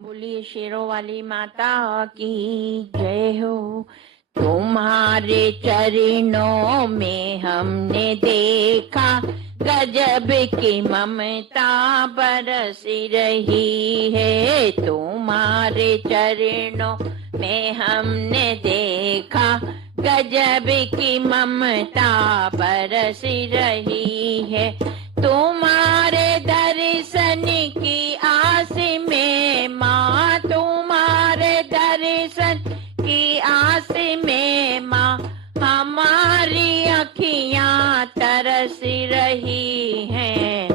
बोलिए शेरों वाली माता की जय हो। तुम्हारे चरणों में हमने देखा गजब की ममता बरस रही है। तुम्हारे चरणों में हमने देखा गजब की ममता बरस रही है। तुम्हारे दर्शन की आस में माँ, तुम्हारे दर्शन की आस में माँ, हमारी अखियाँ तरस रही हैं।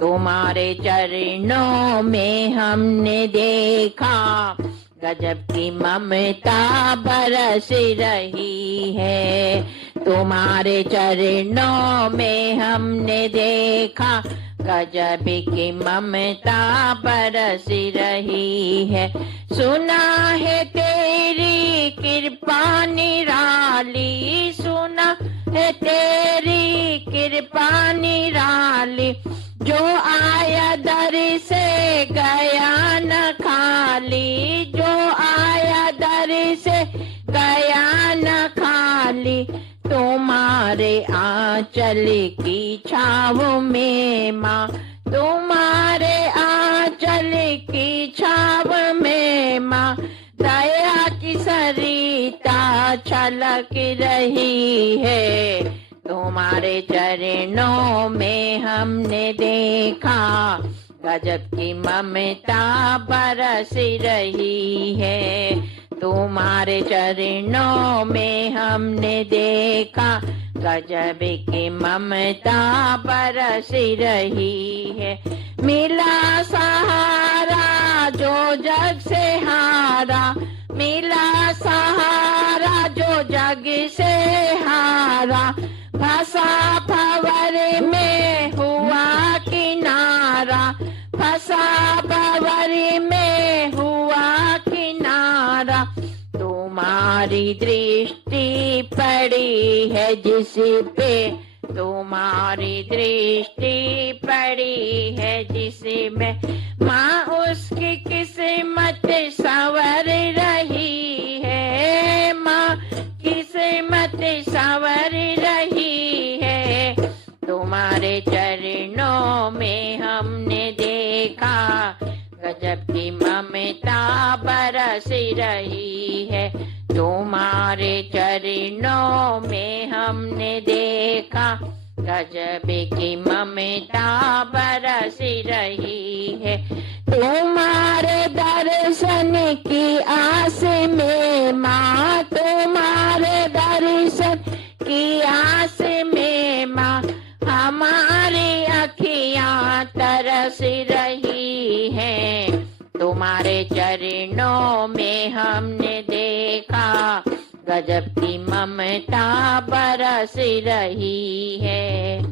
तुम्हारे चरणों में हमने देखा गजब की ममता बरस रही है। तुम्हारे चरणों में हमने देखा गजब की ममता बरस रही है। सुना है तेरी कृपा निराली, सुना है तेरी कृपा निराली, जो आया दर से गया न खाली, जो आया दर से गया न खाली। तुम्हारे आंचल की छाव में माँ, तुम्हारे आंचल की छाव में माँ, दया की सरिता छलक रही है। तुम्हारे चरणों में हमने देखा गजब की ममता बरस रही है। तुम्हारे चरणों में हमने देखा गजब की ममता बरस रही है। मिला सहारा जो जग से हारा, मिला सहारा जो जग से हारा, फंसा भंवर में हुआ किनारा, फंसा भंवर में हुआ किनारा। तुम्हारी दृष्टि पड़ी है जिस पे, तुम्हारी दृष्टि पड़ी है जिसमें माँ, उसकी किस्मत संवर रही है। माँ किस्मत संवर रही है। तुम्हारे चरणों में हमने देखा गजब की ममता बरस रही है। तुम्हारे चरणों में हमने देखा गजब की ममता बरस रही है। तुम्हारे दर्शन की आस में माँ, तुम्हारे दर्शन की आस में माँ, हमारी अखियाँ तरस रही हैं। तुम्हारे चरणों में हमने देखा गजब की ममता बरस रही है।